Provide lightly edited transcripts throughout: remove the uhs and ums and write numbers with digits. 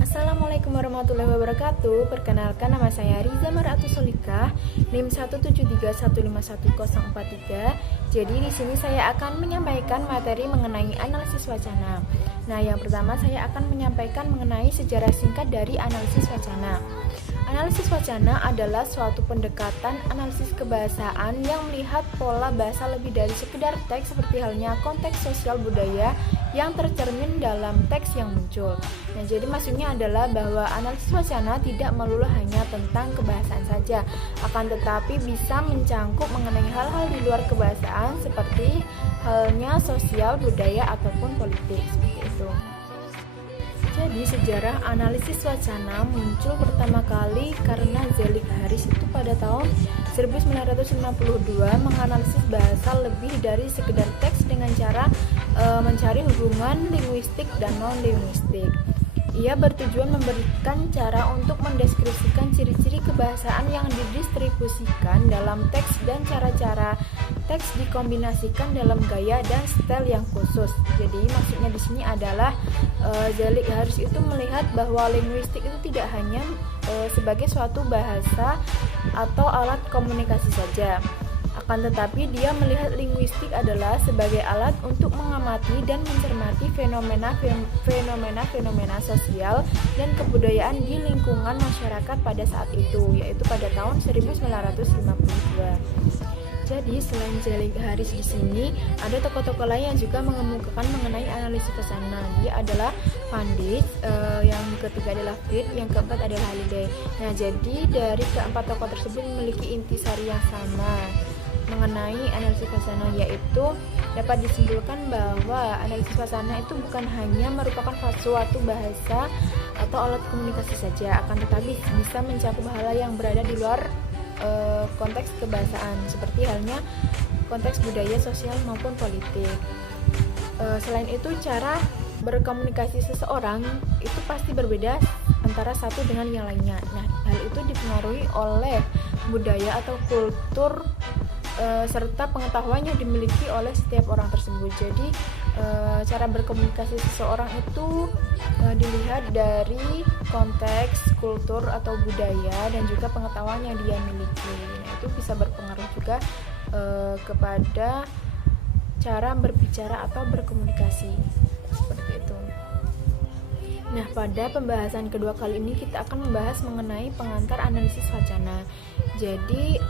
Assalamualaikum warahmatullahi wabarakatuh. Perkenalkan, nama saya Riza Maratus Solikah, NIM 173151043. Jadi di sini saya akan menyampaikan materi mengenai analisis wacana. Nah, yang pertama saya akan menyampaikan mengenai sejarah singkat dari analisis wacana. Analisis wacana adalah suatu pendekatan analisis kebahasaan yang melihat pola bahasa lebih dari sekedar teks, seperti halnya konteks sosial budaya yang tercermin dalam teks yang muncul. Nah, jadi maksudnya adalah bahwa analisis wacana tidak melulu hanya tentang kebahasaan saja, akan tetapi bisa mencangkup mengenai hal-hal di luar kebahasaan seperti halnya sosial, budaya, ataupun politik, seperti itu. Jadi sejarah analisis wacana muncul pertama kali karena Zelig Harris itu pada tahun 1952 menganalisis bahasa lebih dari sekedar teks dengan cara mencari hubungan linguistik dan non-linguistik. Ia bertujuan memberikan cara untuk mendeskripsikan ciri-ciri kebahasaan yang didistribusikan dalam teks dan cara-cara teks dikombinasikan dalam gaya dan style yang khusus. Jadi maksudnya di sini adalah Zelig Harris itu melihat bahwa linguistik itu tidak hanya sebagai suatu bahasa atau alat komunikasi saja. Akan tetapi dia melihat linguistik adalah sebagai alat untuk mengamati dan mencermati fenomena-fenomena sosial dan kebudayaan di lingkungan masyarakat pada saat itu, yaitu pada tahun 1952. Jadi selain Zelig Harris di sini ada tokoh-tokoh lain yang juga mengemukakan mengenai analisis wacana. Dia adalah Van Dijk, yang ketiga adalah Fried, yang keempat adalah Halliday. Nah, jadi dari keempat tokoh tersebut memiliki intisari yang sama mengenai analisis wacana, yaitu dapat disimpulkan bahwa analisis wacana itu bukan hanya merupakan suatu bahasa atau alat komunikasi saja, akan tetapi bisa mencakup hal yang berada di luar konteks kebahasaan, seperti halnya konteks budaya, sosial, maupun politik. Selain itu, cara berkomunikasi seseorang itu pasti berbeda antara satu dengan yang lainnya. Nah, hal itu dipengaruhi oleh budaya atau kultur serta pengetahuan yang dimiliki oleh setiap orang tersebut. Jadi cara berkomunikasi seseorang itu dilihat dari konteks, kultur atau budaya dan juga pengetahuan yang dia miliki. Nah, itu bisa berpengaruh juga kepada cara berbicara atau berkomunikasi, seperti itu. Nah, pada pembahasan kedua kali ini kita akan membahas mengenai pengantar analisis wacana. Jadi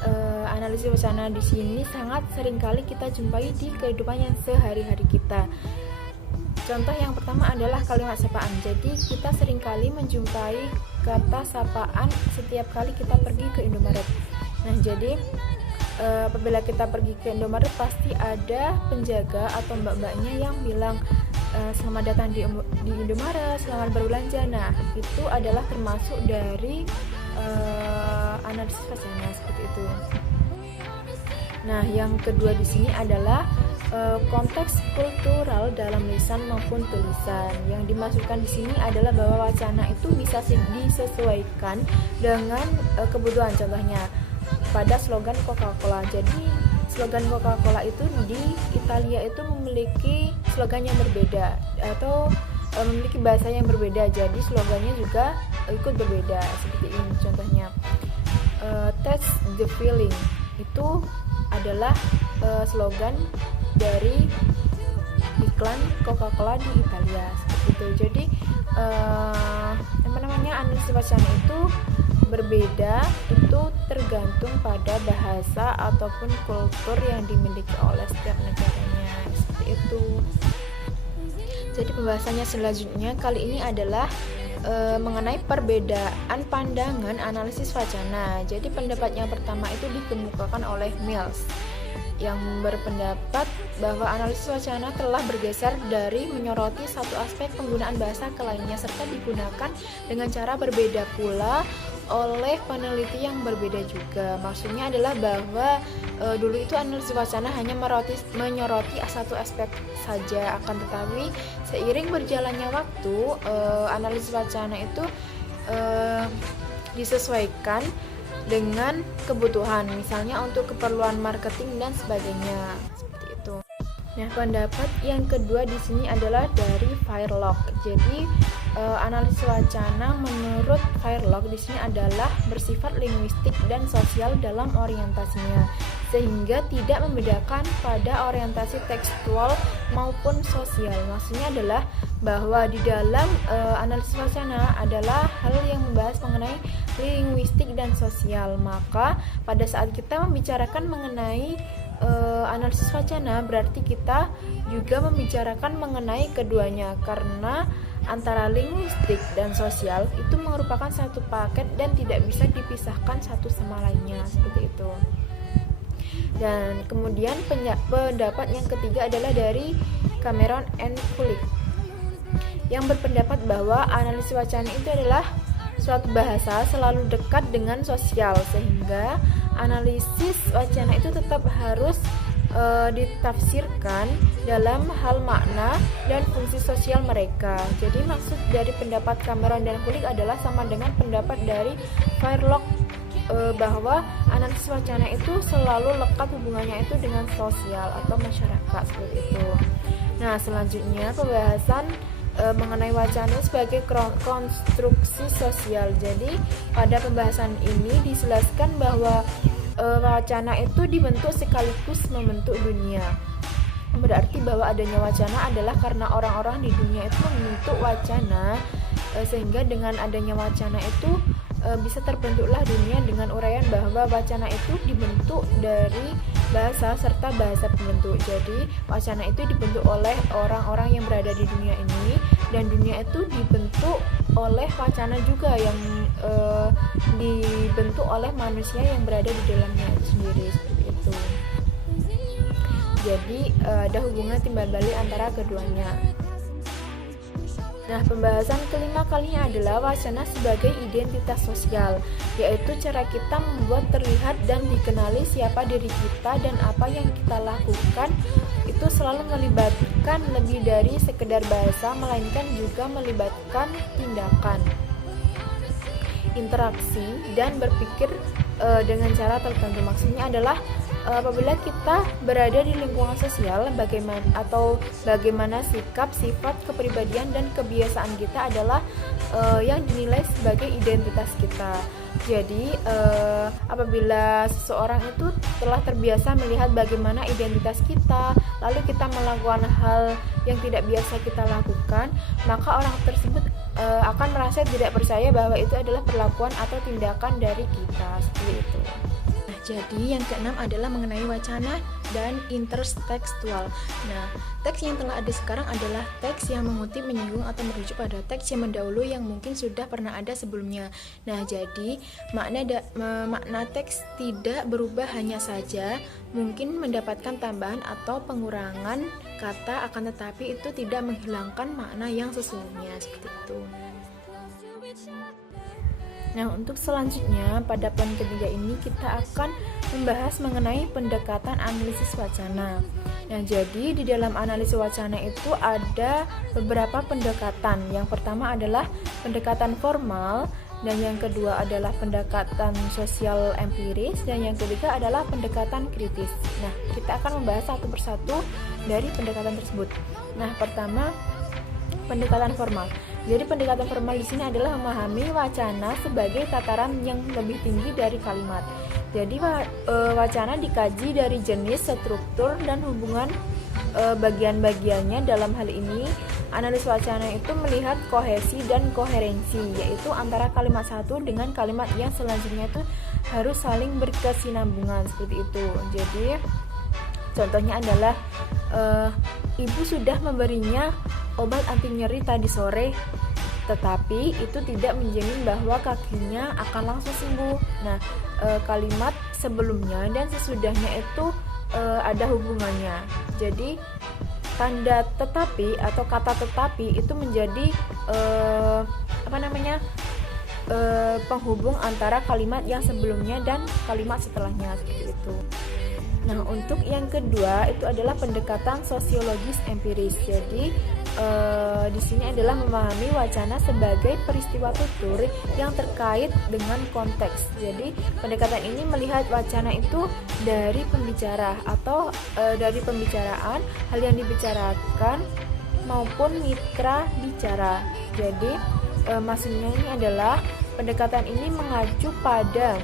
analisis wacana di sini sangat seringkali kita jumpai di kehidupan yang sehari-hari kita. Contoh yang pertama adalah kalimat sapaan. Jadi kita seringkali menjumpai kata sapaan setiap kali kita pergi ke Indomaret. Nah, jadi apabila kita pergi ke Indomaret pasti ada penjaga atau mbak-mbaknya yang bilang selamat datang di Indomaret, selamat berbelanja. Nah, itu adalah termasuk dari analisis wacana, seperti itu. Nah, yang kedua di sini adalah konteks kultural dalam lisan maupun tulisan. Yang dimaksudkan di sini adalah bahwa wacana itu bisa disesuaikan dengan kebutuhan. Contohnya pada slogan Coca-Cola. Jadi slogan Coca-Cola itu di Italia itu memiliki slogan yang berbeda atau memiliki bahasa yang berbeda. Jadi slogannya juga ikut berbeda. Seperti ini contohnya. Taste the feeling itu adalah slogan dari iklan Coca-Cola di Italia, seperti itu. Jadi analisis wacana itu berbeda, itu tergantung pada bahasa ataupun kultur yang dimiliki oleh setiap negaranya, seperti itu. Jadi pembahasannya selanjutnya kali ini adalah mengenai perbedaan pandangan analisis wacana. Jadi pendapat yang pertama itu dikemukakan oleh Mills, yang berpendapat bahwa analisis wacana telah bergeser dari menyoroti satu aspek penggunaan bahasa ke lainnya, serta digunakan dengan cara berbeda pula oleh peneliti yang berbeda juga. Maksudnya adalah bahwa dulu itu analisis wacana hanya menyoroti satu aspek saja, akan tetapi seiring berjalannya waktu analisis wacana itu disesuaikan dengan kebutuhan, misalnya untuk keperluan marketing dan sebagainya, seperti itu. Nah, pendapat yang kedua di sini adalah dari Firlock. Jadi analisis wacana menurut Fairlock di sini adalah bersifat linguistik dan sosial dalam orientasinya, sehingga tidak membedakan pada orientasi tekstual maupun sosial. Maksudnya adalah bahwa di dalam analisis wacana adalah hal yang membahas mengenai linguistik dan sosial. Maka pada saat kita membicarakan mengenai analisis wacana, berarti kita juga membicarakan mengenai keduanya, karena antara linguistik dan sosial itu merupakan satu paket dan tidak bisa dipisahkan satu sama lainnya, seperti itu. Dan kemudian pendapat yang ketiga adalah dari Cameron and Kulik, yang berpendapat bahwa analisis wacana itu adalah suatu bahasa selalu dekat dengan sosial, sehingga analisis wacana itu tetap harus ditafsirkan dalam hal makna dan fungsi sosial mereka. Jadi maksud dari pendapat Cameron dan Kulik adalah sama dengan pendapat dari Fairlock, bahwa analisis wacana itu selalu lekat hubungannya itu dengan sosial atau masyarakat, seperti itu. Nah, selanjutnya pembahasan mengenai wacana sebagai konstruksi sosial. Jadi pada pembahasan ini dijelaskan bahwa wacana itu dibentuk sekaligus membentuk dunia. Berarti bahwa adanya wacana adalah karena orang-orang di dunia itu membentuk wacana, sehingga dengan adanya wacana itu bisa terbentuklah dunia, dengan uraian bahwa wacana itu dibentuk dari bahasa serta bahasa pembentuk. Jadi wacana itu dibentuk oleh orang-orang yang berada di dunia ini, dan dunia itu dibentuk oleh wacana juga yang dibentuk oleh manusia yang berada di dalamnya sendiri, seperti itu. Jadi ada hubungan timbal balik antara keduanya. Nah, pembahasan kelima kalinya adalah wacana sebagai identitas sosial, yaitu cara kita membuat terlihat dan dikenali siapa diri kita dan apa yang kita lakukan itu selalu melibatkan lebih dari sekedar bahasa, melainkan juga melibatkan tindakan, interaksi, dan berpikir dengan cara tertentu. Maksudnya adalah apabila kita berada di lingkungan sosial, bagaimana sikap, sifat, kepribadian, dan kebiasaan kita adalah yang dinilai sebagai identitas kita. Jadi apabila seseorang itu telah terbiasa melihat bagaimana identitas kita, lalu kita melakukan hal yang tidak biasa kita lakukan, maka orang tersebut akan merasa tidak percaya bahwa itu adalah perlakuan atau tindakan dari kita, seperti itu. Jadi yang keenam adalah mengenai wacana dan intertekstual. Nah, teks yang telah ada sekarang adalah teks yang mengutip, menyinggung, atau merujuk pada teks yang mendahulu yang mungkin sudah pernah ada sebelumnya. Nah, jadi makna teks tidak berubah, hanya saja mungkin mendapatkan tambahan atau pengurangan kata, akan tetapi itu tidak menghilangkan makna yang sesungguhnya, seperti itu. Nah, untuk selanjutnya pada poin ketiga ini kita akan membahas mengenai pendekatan analisis wacana. Nah, jadi di dalam analisis wacana itu ada beberapa pendekatan. Yang pertama adalah pendekatan formal, dan yang kedua adalah pendekatan sosial empiris, dan yang ketiga adalah pendekatan kritis. Nah, kita akan membahas satu persatu dari pendekatan tersebut. Nah, pertama pendekatan formal. Jadi pendekatan formal di sini adalah memahami wacana sebagai tataran yang lebih tinggi dari kalimat. Jadi wacana dikaji dari jenis, struktur, dan hubungan bagian-bagiannya. Dalam hal ini, analis wacana itu melihat kohesi dan koherensi, yaitu antara kalimat satu dengan kalimat yang selanjutnya itu harus saling berkesinambungan, seperti itu. Jadi contohnya adalah ibu sudah memberinya obat anti nyeri tadi sore, tetapi itu tidak menjamin bahwa kakinya akan langsung sembuh. Nah, kalimat sebelumnya dan sesudahnya itu ada hubungannya. Jadi tanda tetapi atau kata tetapi itu menjadi penghubung antara kalimat yang sebelumnya dan kalimat setelahnya, seperti itu. Nah, untuk yang kedua itu adalah pendekatan sosiologis empiris. Jadi di sini adalah memahami wacana sebagai peristiwa tutur yang terkait dengan konteks. Jadi pendekatan ini melihat wacana itu dari pembicara atau dari pembicaraan, hal yang dibicarakan maupun mitra bicara. Jadi maksudnya ini adalah pendekatan ini mengacu pada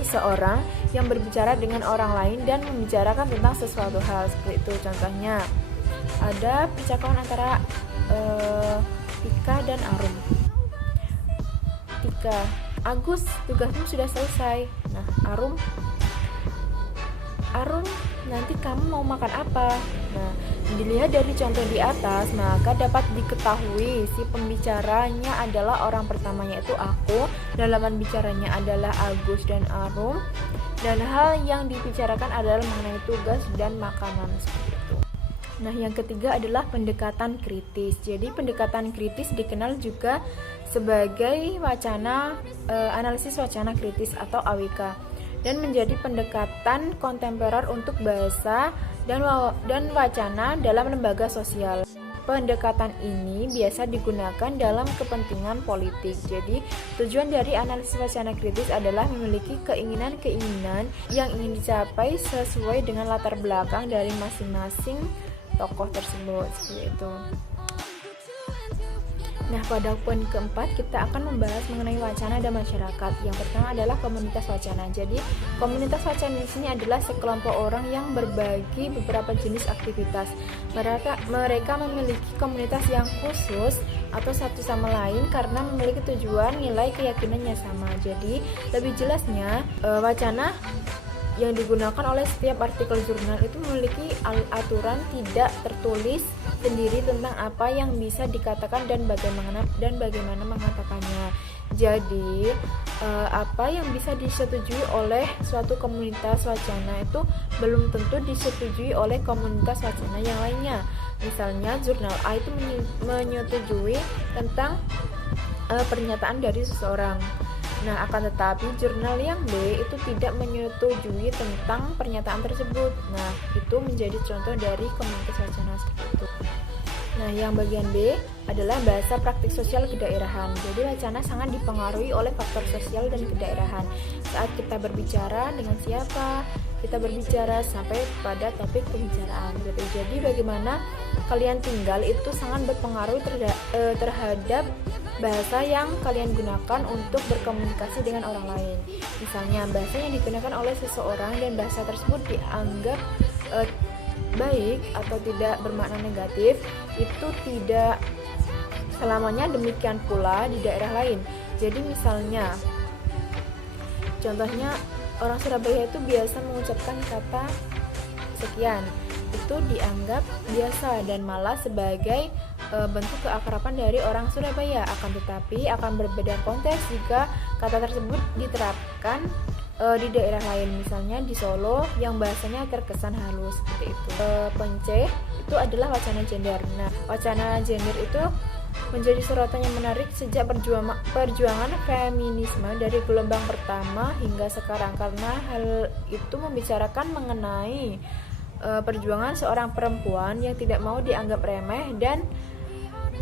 seseorang yang berbicara dengan orang lain dan membicarakan tentang sesuatu hal, seperti itu. Contohnya ada percakapan antara Tika dan Arum. Tika, Agus, tugasmu sudah selesai. Nah, Arum, nanti kamu mau makan apa? Nah, dilihat dari contoh di atas, maka dapat diketahui si pembicaranya adalah orang pertamanya itu aku, dan lawan bicaranya adalah Agus dan Arum, dan hal yang dibicarakan adalah mengenai tugas dan makanan, seperti itu. Nah, yang ketiga adalah pendekatan kritis. Jadi pendekatan kritis dikenal juga sebagai wacana analisis wacana kritis atau AWK, dan menjadi pendekatan kontemporer untuk bahasa dan wacana dalam lembaga sosial. Pendekatan ini biasa digunakan dalam kepentingan politik. Jadi, tujuan dari analisis wacana kritis adalah memiliki keinginan-keinginan yang ingin dicapai sesuai dengan latar belakang dari masing-masing tokoh tersebut, seperti itu. Nah, pada poin keempat kita akan membahas mengenai wacana dan masyarakat. Yang pertama adalah komunitas wacana. Jadi, komunitas wacana di sini adalah sekelompok orang yang berbagi beberapa jenis aktivitas. Mereka memiliki komunitas yang khusus atau satu sama lain karena memiliki tujuan, nilai, keyakinannya sama. Jadi, lebih jelasnya, wacana yang digunakan oleh setiap artikel jurnal itu memiliki aturan tidak tertulis sendiri tentang apa yang bisa dikatakan dan bagaimana mengatakannya. Jadi apa yang bisa disetujui oleh suatu komunitas wacana itu belum tentu disetujui oleh komunitas wacana yang lainnya. Misalnya jurnal A itu menyetujui tentang pernyataan dari seseorang. Nah, akan tetapi jurnal yang B itu tidak menyetujui tentang pernyataan tersebut. Nah, itu menjadi contoh dari komunitas wacana seperti itu. Nah, yang bagian B adalah bahasa praktik sosial kedaerahan. Jadi, wacana sangat dipengaruhi oleh faktor sosial dan kedaerahan. Saat kita berbicara dengan siapa, kita berbicara sampai pada topik pembicaraan. Jadi, bagaimana kalian tinggal itu sangat berpengaruh terhadap bahasa yang kalian gunakan untuk berkomunikasi dengan orang lain. Misalnya, bahasa yang digunakan oleh seseorang dan bahasa tersebut dianggap baik atau tidak bermakna negatif, itu tidak selamanya demikian pula di daerah lain. Jadi misalnya, contohnya orang Surabaya itu biasa mengucapkan kata sekian, itu dianggap biasa dan malah sebagai bentuk keakraban dari orang Surabaya. Akan tetapi akan berbeda konteks jika kata tersebut diterapkan di daerah lain, misalnya di Solo yang bahasanya terkesan halus, seperti itu. Poin C itu adalah wacana gender. Nah, wacana gender itu menjadi sorotan yang menarik sejak perjuangan feminisme dari gelombang pertama hingga sekarang, karena hal itu membicarakan mengenai perjuangan seorang perempuan yang tidak mau dianggap remeh dan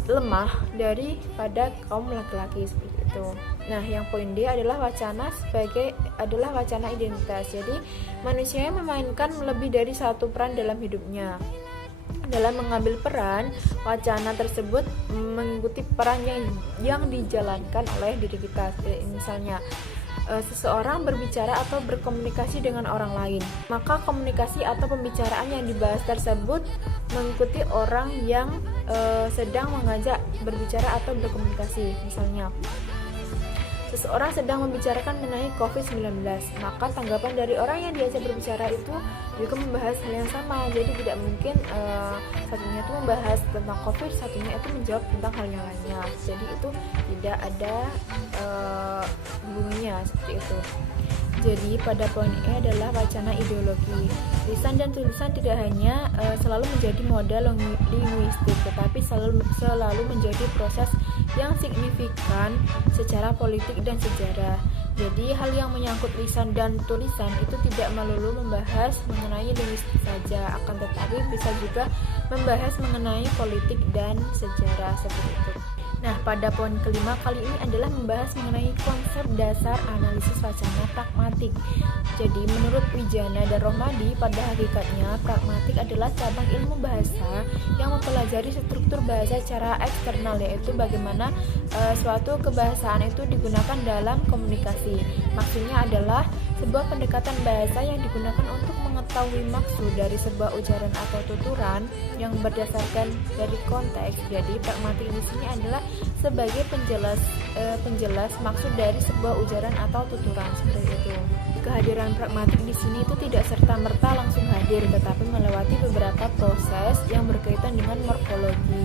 lemah daripada kaum laki-laki, seperti itu. Nah, yang poin D adalah wacana identitas. Jadi, manusia memainkan lebih dari satu peran dalam hidupnya. Dalam mengambil peran, wacana tersebut mengikuti peran yang dijalankan oleh diri kita. Misalnya, seseorang berbicara atau berkomunikasi dengan orang lain, maka komunikasi atau pembicaraan yang dibahas tersebut mengikuti orang yang sedang mengajak berbicara atau berkomunikasi. Misalnya, seseorang sedang membicarakan mengenai COVID-19, maka tanggapan dari orang yang diajak berbicara itu juga membahas hal yang sama. Jadi tidak mungkin satunya itu membahas tentang COVID, satunya itu menjawab tentang hal yang lainnya. Jadi itu tidak ada hubungannya, seperti itu. Jadi pada poin E adalah wacana ideologi. Lisan dan tulisan tidak hanya selalu menjadi modal linguistik, tetapi selalu menjadi proses yang signifikan secara politik dan sejarah. Jadi hal yang menyangkut lisan dan tulisan itu tidak melulu membahas mengenai linguistik saja, akan tetapi bisa juga membahas mengenai politik dan sejarah, seperti itu. Nah, pada poin kelima kali ini adalah membahas mengenai konsep dasar analisis wacana pragmatik. Jadi, menurut Wijana dan Rohmadi, pada hakikatnya pragmatik adalah cabang ilmu bahasa yang mempelajari struktur bahasa secara eksternal, yaitu bagaimana suatu kebahasaan itu digunakan dalam komunikasi. Maksudnya adalah sebuah pendekatan bahasa yang digunakan untuk mengetahui maksud dari sebuah ujaran atau tuturan yang berdasarkan dari konteks. Jadi, pragmatik di sini adalah sebagai penjelas maksud dari sebuah ujaran atau tuturan, seperti itu. Kehadiran pragmatik di sini itu tidak serta-merta langsung hadir, tetapi melewati beberapa proses yang berkaitan dengan morfologi,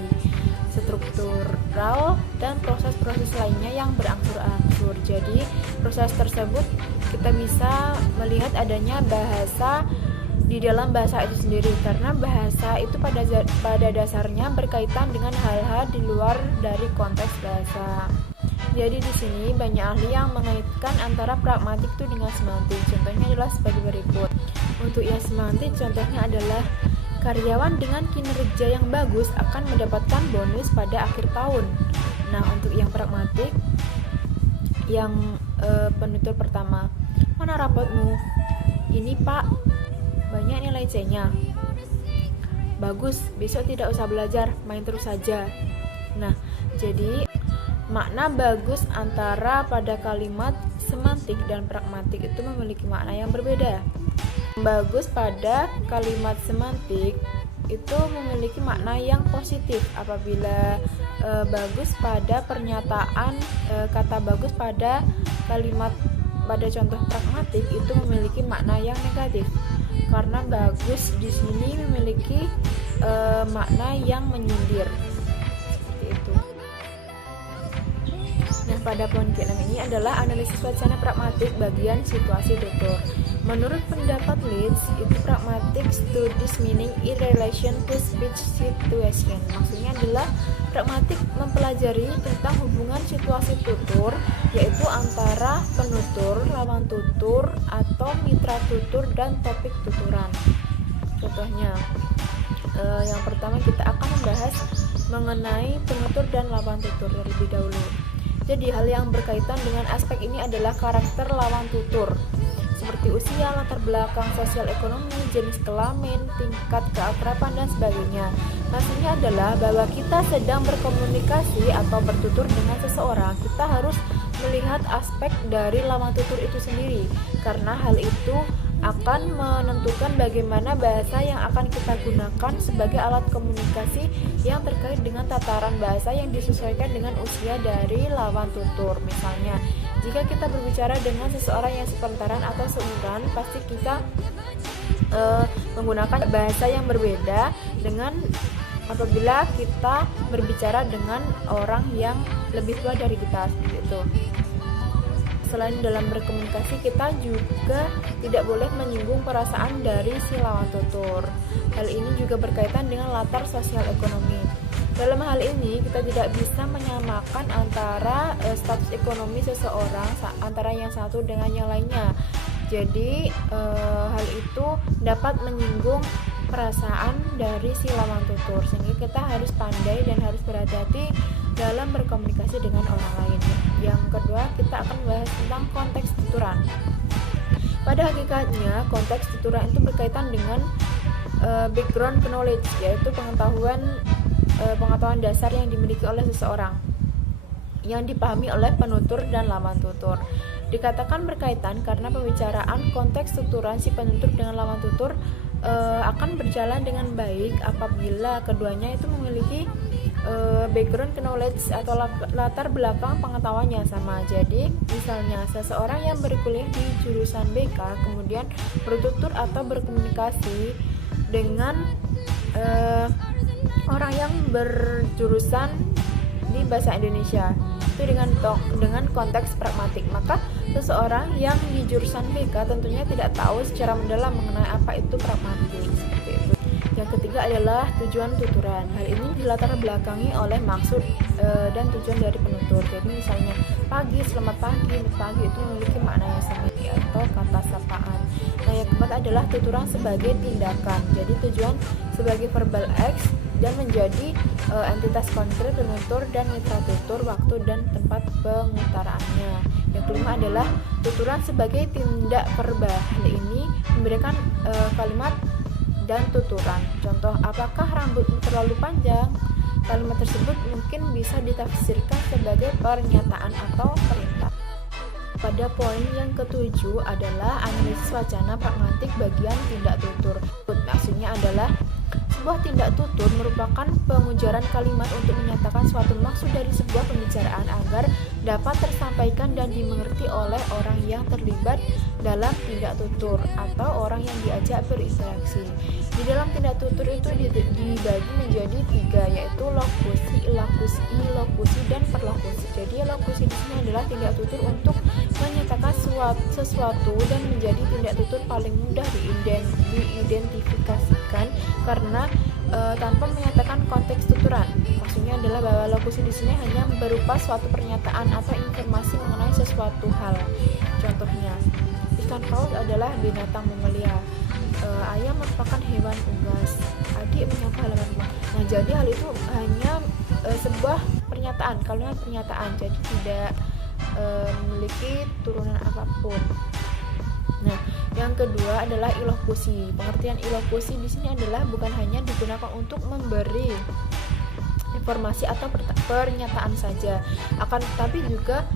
struktural, dan proses-proses lainnya yang berangsur-angsur. Jadi, proses tersebut kita bisa melihat adanya bahasa di dalam bahasa itu sendiri, karena bahasa itu pada dasarnya berkaitan dengan hal-hal di luar dari konteks bahasa. Jadi di sini banyak ahli yang mengaitkan antara pragmatik itu dengan semantik. Contohnya adalah sebagai berikut. Untuk yang semantik, contohnya adalah karyawan dengan kinerja yang bagus akan mendapatkan bonus pada akhir tahun. Nah, untuk yang pragmatik, yang penutur pertama, mana rapotmu? Ini Pak, banyak nilai C-nya. Bagus, besok tidak usah belajar, main terus saja. Nah, jadi makna bagus antara pada kalimat semantik dan pragmatik itu memiliki makna yang berbeda. Bagus pada kalimat semantik itu memiliki makna yang positif apabila bagus pada pernyataan, kata bagus pada kalimat pada contoh pragmatik itu memiliki makna yang negatif. Karena bagus di sini memiliki makna yang menyindir, seperti itu. Nah, pada poin ke-6 ini adalah analisis wacana pragmatik bagian situasi tutur. Menurut pendapat Leeds, itu pragmatic studies meaning in relation to speech situation. Maksudnya adalah pragmatik mempelajari tentang hubungan situasi tutur, yaitu antara penutur, lawan tutur, atau mitra tutur, dan topik tuturan. Contohnya, yang pertama kita akan membahas mengenai penutur dan lawan tutur terlebih dahulu. Jadi hal yang berkaitan dengan aspek ini adalah karakter lawan tutur, seperti usia, latar belakang sosial ekonomi, jenis kelamin, tingkat keakraban, dan sebagainya. Maksudnya adalah bahwa kita sedang berkomunikasi atau bertutur dengan seseorang, kita harus melihat aspek dari lawan tutur itu sendiri, karena hal itu akan menentukan bagaimana bahasa yang akan kita gunakan sebagai alat komunikasi yang terkait dengan tataran bahasa yang disesuaikan dengan usia dari lawan tutur. Misalnya, jika kita berbicara dengan seseorang yang sepantaran atau seumuran, pasti kita menggunakan bahasa yang berbeda dengan apabila kita berbicara dengan orang yang lebih tua dari kita, seperti itu. Selain dalam berkomunikasi, kita juga tidak boleh menyinggung perasaan dari si lawan tutur. Hal ini juga berkaitan dengan latar sosial ekonomi. Dalam hal ini, kita tidak bisa menyamakan antara status ekonomi seseorang antara yang satu dengan yang lainnya. Jadi, hal itu dapat menyinggung perasaan dari si lawan tutur, sehingga kita harus pandai dan harus berhati-hati dalam berkomunikasi dengan orang lain. Yang kedua, kita akan membahas tentang konteks tuturan. Pada hakikatnya, konteks tuturan itu berkaitan dengan background knowledge, yaitu pengetahuan dasar yang dimiliki oleh seseorang yang dipahami oleh penutur dan lawan tutur. Dikatakan berkaitan karena pembicaraan konteks tuturan si penutur dengan lawan tutur akan berjalan dengan baik apabila keduanya itu memiliki background knowledge atau latar belakang pengetahuannya sama. Jadi, misalnya seseorang yang berkuliah di jurusan BK kemudian bertutur atau berkomunikasi dengan orang yang berjurusan di bahasa Indonesia itu dengan konteks pragmatik, maka seseorang yang di jurusan BK tentunya tidak tahu secara mendalam mengenai apa itu pragmatik, seperti itu. Yang ketiga adalah tujuan tuturan. Hal ini dilatar belakangi oleh maksud dan tujuan dari penutur. Jadi misalnya pagi, selamat pagi, pagi itu memiliki makna yang semi atau kata sapaan. Nah, yang keempat adalah tuturan sebagai tindakan. Jadi tujuan sebagai verbal acts dan menjadi entitas konkret penutur dan mitra tutur, waktu dan tempat pengutaraannya. Yang kelima adalah tuturan sebagai tindak verba. Hal ini memberikan kalimat dan tuturan. Contoh, apakah rambutmu terlalu panjang? Kalimat tersebut mungkin bisa ditafsirkan sebagai pernyataan atau perintah. Pada poin yang ketujuh adalah analisis wacana pragmatik bagian tindak tutur. Maksudnya adalah sebuah tindak tutur merupakan pengujaran kalimat untuk menyatakan suatu maksud dari sebuah pembicaraan agar dapat tersampaikan dan dimengerti oleh orang yang terlibat dalam tindak tutur atau orang yang diajak berinteraksi. Di dalam tindak tutur itu dibagi menjadi 3, yaitu lokusi, ilokusi, dan perlokusi. Jadi lokusi di sini adalah tindak tutur untuk menyatakan sesuatu dan menjadi tindak tutur paling mudah diidentifikasikan karena tanpa menyatakan konteks tuturan. Maksudnya adalah bahwa lokusi di sini hanya berupa suatu pernyataan atau informasi mengenai sesuatu hal. Contohnya, ikan paus adalah binatang mamalia. Ayam merupakan hewan unggas. Adik menyapa halaman rumah. Nah, jadi hal itu hanya sebuah pernyataan, kalimat pernyataan. Jadi tidak memiliki turunan apapun. Nah, yang kedua adalah ilokusi. Pengertian ilokusi di sini adalah bukan hanya digunakan untuk memberi informasi atau pernyataan saja, akan tetapi juga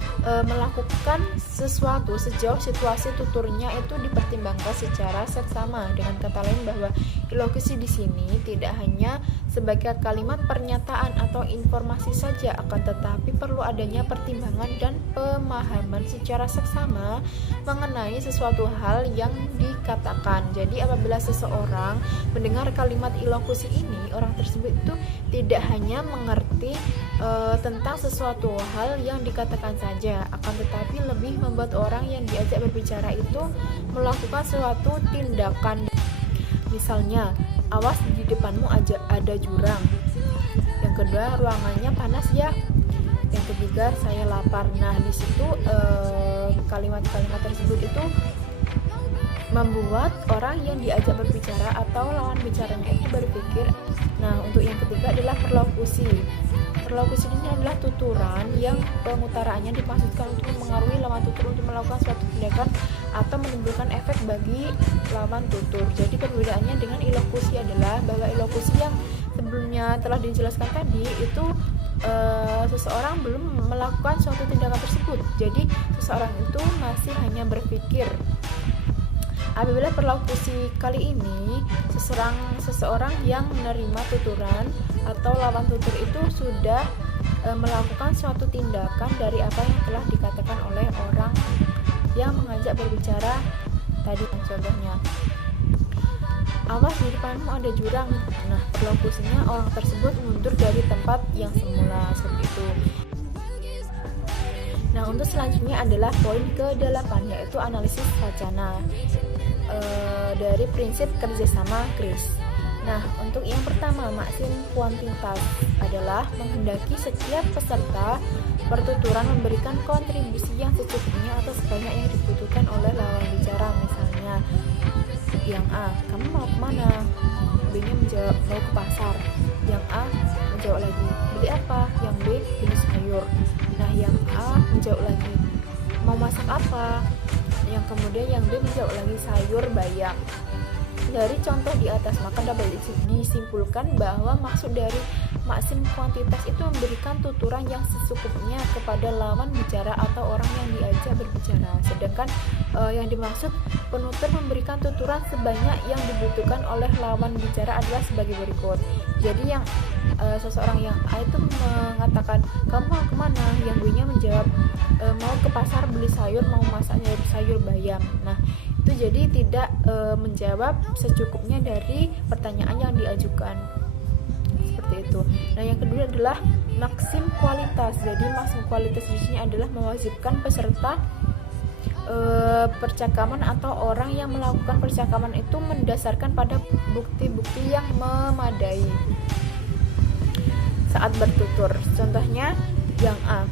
melakukan sesuatu sejauh situasi tuturnya itu dipertimbangkan secara seksama. Dengan kata lain bahwa ilokusi di sini tidak hanya sebagai kalimat pernyataan atau informasi saja, akan tetapi perlu adanya pertimbangan dan pemahaman secara seksama mengenai sesuatu hal yang dikatakan. Jadi apabila seseorang mendengar kalimat ilokusi ini, orang tersebut itu tidak hanya mengerti tentang sesuatu hal yang dikatakan saja, akan tetapi lebih membuat orang yang diajak berbicara itu melakukan suatu tindakan. Misalnya, awas di depanmu ada jurang. Yang kedua, ruangannya panas ya. Yang ketiga, saya lapar. Nah, di situ kalimat-kalimat tersebut itu membuat orang yang diajak berbicara atau lawan bicaranya itu berpikir. Nah, untuk yang ketiga adalah perlokusi. Perlokusi ini adalah tuturan yang pengutaraannya dimaksudkan untuk mempengaruhi lawan tutur untuk melakukan suatu tindakan atau menimbulkan efek bagi lawan tutur. Jadi perbedaannya dengan ilokusi adalah bahwa ilokusi yang sebelumnya telah dijelaskan tadi itu seseorang belum melakukan suatu tindakan tersebut. Jadi seseorang itu masih hanya berpikir. Apabila perlokusi kali ini seseorang yang menerima tuturan atau lawan tutur itu sudah melakukan suatu tindakan dari apa yang telah dikatakan oleh orang yang mengajak berbicara tadi. Contohnya, awas di depanmu ada jurang. Nah, perlokusinya orang tersebut mundur dari tempat yang semula, seperti itu. Nah, untuk selanjutnya adalah poin ke-8, yaitu analisis wacana dari prinsip kerjasama KRIS. Nah, untuk yang pertama, maksim kuantitas adalah menghendaki setiap peserta pertuturan memberikan kontribusi yang secukupnya atau sebanyak yang dibutuhkan oleh lawan bicara. Misalnya, yang A, kamu mau kemana? B-nya menjawab, mau ke pasar. Yang A menjawab lagi, beli apa? Yang B, beli sayur. Nah, yang A menjawab lagi, mau masak apa? Yang kemudian yang B menjawab lagi, sayur bayam. Dari contoh di atas, maka dapat disimpulkan bahwa maksud dari maksim kuantitas itu memberikan tuturan yang secukupnya kepada lawan bicara atau orang yang diajak berbicara. Sedangkan yang dimaksud penutur memberikan tuturan sebanyak yang dibutuhkan oleh lawan bicara adalah sebagai berikut. Jadi yang seseorang yang A itu mengatakan, kamu mau kemana? Yang B-nya menjawab, mau ke pasar beli sayur, mau masak sayur bayam. Nah, itu jadi tidak menjawab secukupnya dari pertanyaan yang diajukan, seperti itu. Nah, yang kedua adalah maksim kualitas. Jadi maksim kualitas di sini adalah mewajibkan peserta percakapan atau orang yang melakukan percakapan itu mendasarkan pada bukti-bukti yang memadai saat bertutur. Contohnya, yang A,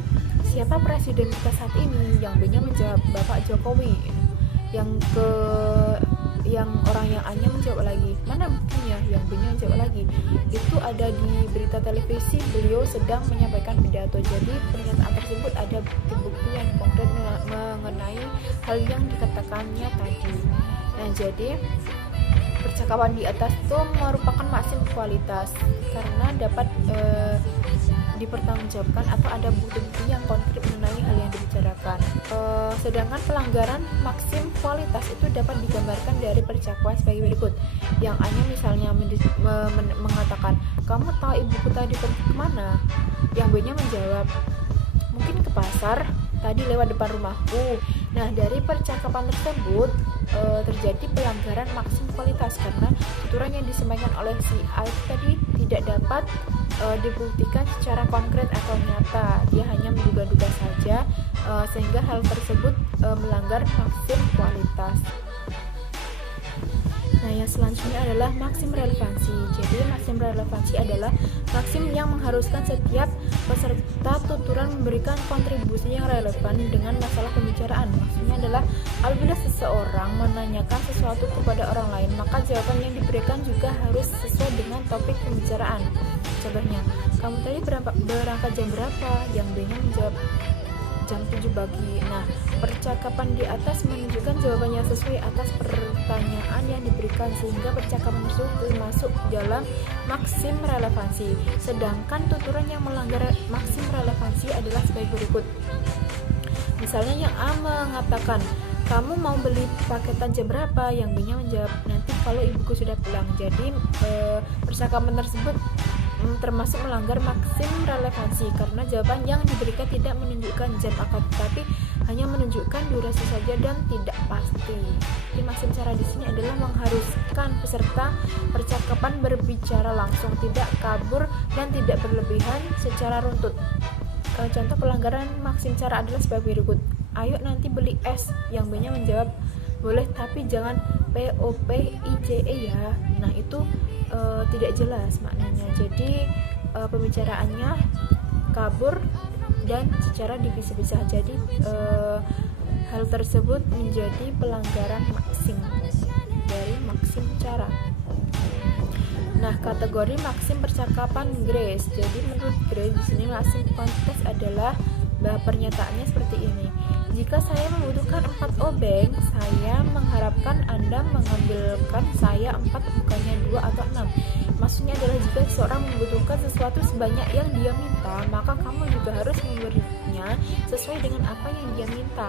siapa presiden kita saat ini? Yang B-nya menjawab, Bapak Jokowi. Yang yang orang yang A-nya menjawab lagi, mana buktinya? Yang B-nya menjawab lagi, itu ada di berita televisi, beliau sedang menyampaikan pidato. Jadi pernyataan tersebut ada bukti-bukti yang konkret mengenai hal yang dikatakannya tadi. Nah, jadi percakapan di atas itu merupakan maksim kualitas karena dapat dipertanggungjawabkan atau ada bukti-bukti yang konkret mengenai hal yang dibicarakan. Sedangkan pelanggaran maksim kualitas itu dapat digambarkan dari percakapan sebagai berikut. Yang A-nya misalnya mengatakan, kamu tahu ibuku tadi pergi kemana? Yang B-nya menjawab, mungkin ke pasar, tadi lewat depan rumahku. Nah, dari percakapan tersebut terjadi pelanggaran maksim kualitas karena tuturan yang disampaikan oleh si A tadi tidak dapat dibuktikan secara konkret atau nyata. Dia hanya menduga-duga saja, sehingga hal tersebut melanggar maksim kualitas. Nah, yang selanjutnya adalah maksim relevansi. Jadi maksim relevansi adalah maksim yang mengharuskan setiap peserta tuturan memberikan kontribusi yang relevan dengan masalah pembicaraan. Maksudnya adalah apabila seseorang menanyakan sesuatu kepada orang lain, maka jawaban yang diberikan juga harus sesuai dengan topik pembicaraan. Contohnya, kamu tadi berangkat jam berapa? Yang B-nya menjawab jam 7 pagi. Nah, percakapan di atas menunjukkan jawaban yang sesuai atas pertanyaan yang diberikan, sehingga percakapan tersebut termasuk dalam maksim relevansi. Sedangkan tuturan yang melanggar maksim relevansi adalah sebagai berikut. Misalnya yang A mengatakan, kamu mau beli paketan jam berapa? Yang B-nya menjawab, nanti kalau ibuku sudah pulang. Jadi percakapan tersebut termasuk melanggar maksim relevansi karena jawaban yang diberikan tidak menunjukkan jam akad, tetapi hanya menunjukkan durasi saja dan tidak pasti. Jadi maksim cara di sini adalah mengharuskan peserta percakapan berbicara langsung, tidak kabur dan tidak berlebihan secara runtut. Contoh pelanggaran maksim cara adalah sebagai berikut. Ayo nanti beli es. Yang B-nya menjawab, boleh tapi jangan POPICE ya. Nah, itu tidak jelas maknanya. Jadi pembicaraannya kabur dan secara dipisah-pisah. Jadi hal tersebut menjadi pelanggaran maksim dari maksim cara. Nah, kategori maksim percakapan Grace. Jadi menurut Grace di sini maksim kuantitas adalah pernyataannya seperti ini. Jika saya membutuhkan 4 obeng, saya mengharapkan Anda mengambilkan saya 4, bukannya 2 atau 6. Maksudnya adalah jika seseorang membutuhkan sesuatu sebanyak yang dia minta, maka kamu juga harus memberinya sesuai dengan apa yang dia minta.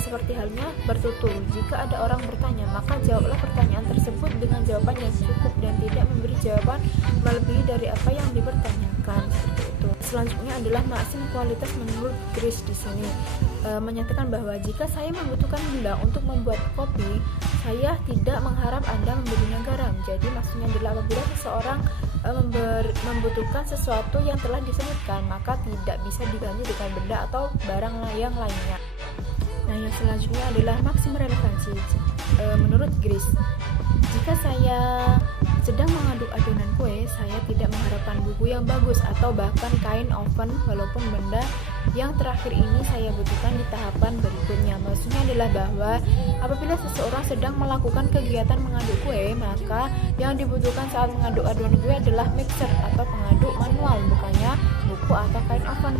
Seperti halnya bertutur. Jika ada orang bertanya, maka jawablah pertanyaan tersebut dengan jawaban yang cukup dan tidak memberi jawaban melebihi dari apa yang dipertanyakan. Seperti itu. Selanjutnya adalah maksim kualitas menurut Grace di sini. Menyatakan bahwa jika saya membutuhkan gula untuk membuat kopi, saya tidak mengharap Anda memberinya garam. Jadi maksudnya adalah apabila seseorang membutuhkan sesuatu yang telah disebutkan, maka tidak bisa diganti dengan benda atau barang yang lainnya. Nah, yang selanjutnya adalah maksim relevansi. Menurut Grace, jika saya sedang mengaduk adonan kue, saya tidak mengharapkan buku yang bagus atau bahkan kain oven, walaupun benda yang terakhir ini saya butuhkan di tahapan berikutnya. Maksudnya adalah bahwa apabila seseorang sedang melakukan kegiatan mengaduk kue, maka yang dibutuhkan saat mengaduk adonan kue adalah mixer atau pengaduk manual, bukannya buku atau kain oven.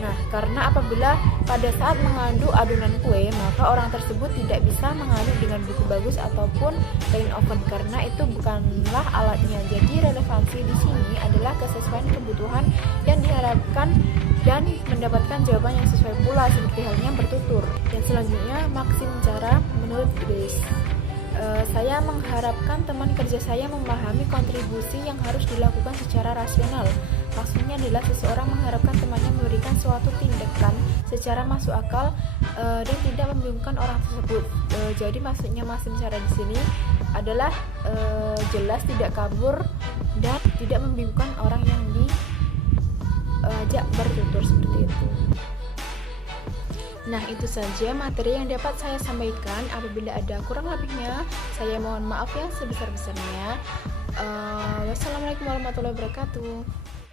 Nah, karena apabila pada saat mengaduk adonan kue, maka orang tersebut tidak bisa mengaduk dengan buku bagus ataupun kain oven karena itu bukanlah alatnya. Jadi relevansi di sini adalah kesesuaian kebutuhan yang diharapkan dan mendapatkan jawaban yang sesuai pula, seperti halnya bertutur. Yang selanjutnya maksim cara menurut Grace. Saya mengharapkan teman kerja saya memahami kontribusi yang harus dilakukan secara rasional. Maksudnya adalah seseorang mengharapkan temannya memberikan suatu tindakan secara masuk akal dan tidak membingungkan orang tersebut. Jadi maksudnya maksim cara di sini adalah jelas, tidak kabur dan tidak membingungkan orang yang diajak bertutur seperti itu. Nah, itu saja materi yang dapat saya sampaikan. Apabila ada kurang lebihnya, saya mohon maaf yang sebesar-besarnya. Wassalamualaikum warahmatullahi wabarakatuh.